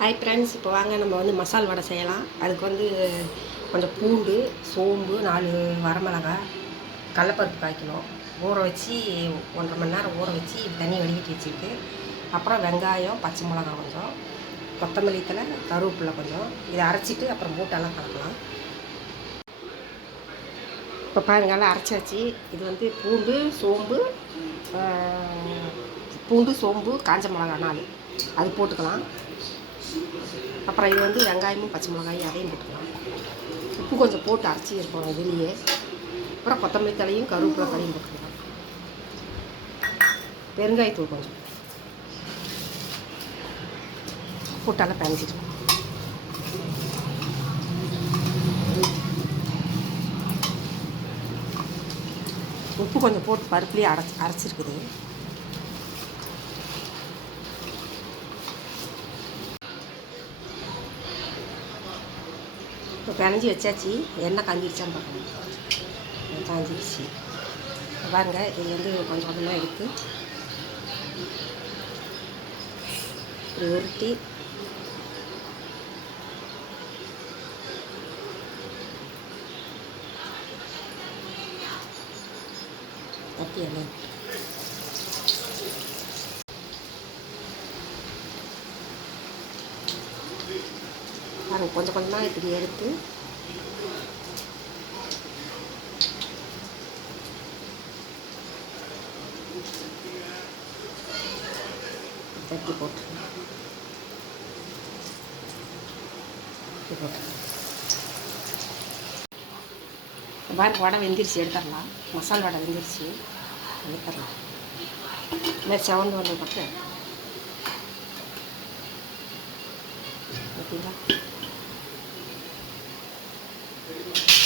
Hi friends, இப்போ வாங்க நம்ம வந்து மசால் வடை செய்யலாம். அதுக்கு வந்து கொஞ்சம் பூண்டு, சோம்பு, 4 வரமிளகாய், கடலப்பருப்பு காய்க்கணும். ஊற வச்சு 1.5 மணி நேரம் ஊற வச்சு தண்ணி வடிகட்டி வச்சுருக்கு. அப்புறம் வெங்காயம், பச்சை மிளகாய் கொஞ்சம், கொத்தமல்லி தழை, கருவேப்பிலை கொஞ்சம். இதை அரைச்சிட்டு அப்புறம் மூட்டெல்லாம் கலக்கலாம். இப்போ பாருங்கெல்லாம் அரைச்சாச்சு. இது வந்து பூண்டு, சோம்பு, காஞ்ச மிளகாய் 4 அது போட்டுக்கலாம். அப்புறம் இது வந்து வெங்காயமும் பச்சை மிளகாயும் அதையும் போட்டுக்கலாம். உப்பு கொஞ்சம் போட்டு அரைச்சி இருப்போம் இதுலேயே. அப்புறம் கொத்தமல்லி தலையும் கருவேப்பிலை தலையும் போட்டுக்கலாம். பெருங்காயத்தூள் கொஞ்சம் போட்டாலும் பிணைஞ்சிடும். உப்பு கொஞ்சம் போட்டு பருப்புலேயே அரைச்சிருக்குது. இப்போ பிணைஞ்சி வச்சாச்சு. எண்ணெய் காஞ்சிடுச்சான்னு பார்க்கணும். காஞ்சிடுச்சு பாருங்க. இது வந்து கொஞ்சம் கொஞ்சமாக எடுத்து இப்படி உருட்டி தட்டி எண்ணெய் பாருங்கள். கொஞ்சம் கொஞ்சமாக இப்படி எடுத்து தட்டி போட்டு பாருங்க. வடை வெந்திரிச்சு எடுத்துடலாம். மசால் வடை வெந்திரிச்சு எடுத்துடலாம். இதுமாதிரி செவந்து வந்து பட்டு ஓகேங்களா.